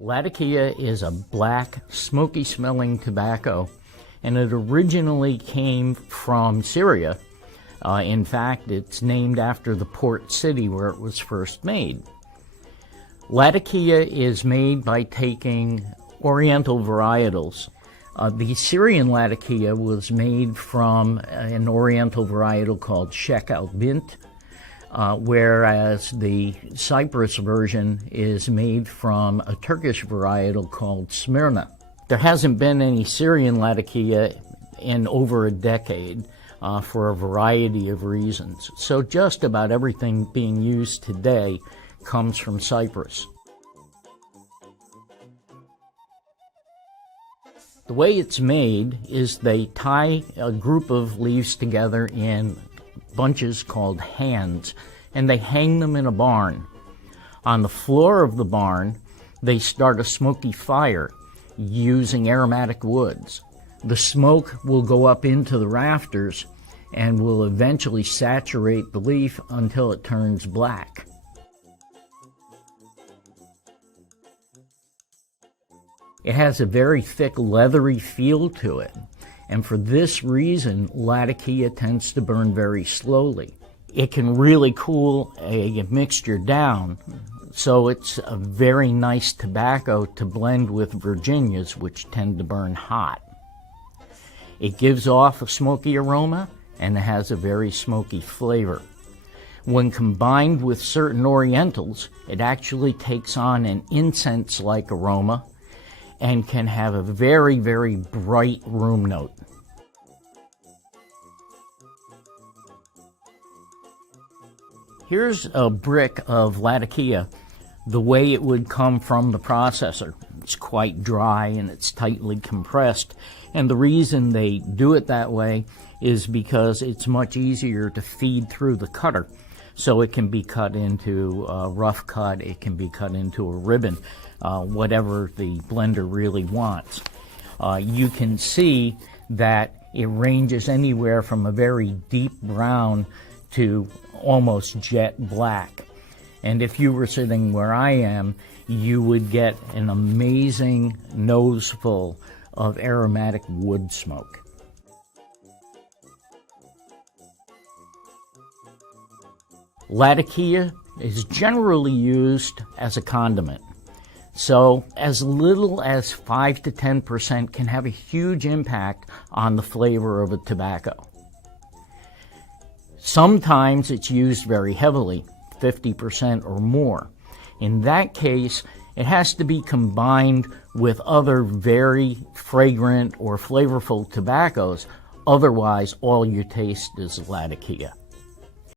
Latakia is a black, smoky-smelling tobacco, and it originally came from Syria. In fact, it's named after the port city where it was first made. Latakia is made by taking oriental varietals. The Syrian Latakia was made from an oriental varietal called Shek al-Bint, whereas the Cyprus version is made from a Turkish varietal called Smyrna. There hasn't been any Syrian Latakia in over a decade for a variety of reasons. So just about everything being used today comes from Cyprus. The way it's made is they tie a group of leaves together in bunches called hands, and they hang them in a barn. On the floor of the barn, they start a smoky fire using aromatic woods. The smoke will go up into the rafters and will eventually saturate the leaf until it turns black. It has a very thick, leathery feel to it, and for this reason, Latakia tends to burn very slowly. It can really cool a mixture down, so it's a very nice tobacco to blend with Virginias, which tend to burn hot. It gives off a smoky aroma, and it has a very smoky flavor. When combined with certain orientals, it actually takes on an incense-like aroma and can have a very, very bright room note. Here's a brick of Latakia, the way it would come from the processor. It's quite dry and it's tightly compressed, and the reason they do it that way is because it's much easier to feed through the cutter. So it can be cut into a rough cut, it can be cut into a ribbon, whatever the blender really wants. You can see that it ranges anywhere from a very deep brown to almost jet black. And if you were sitting where I am, you would get an amazing noseful of aromatic wood smoke. Latakia is generally used as a condiment. So as little as 5 to 10% can have a huge impact on the flavor of a tobacco. Sometimes it's used very heavily, 50% or more. In that case, it has to be combined with other very fragrant or flavorful tobaccos. Otherwise, all you taste is Latakia.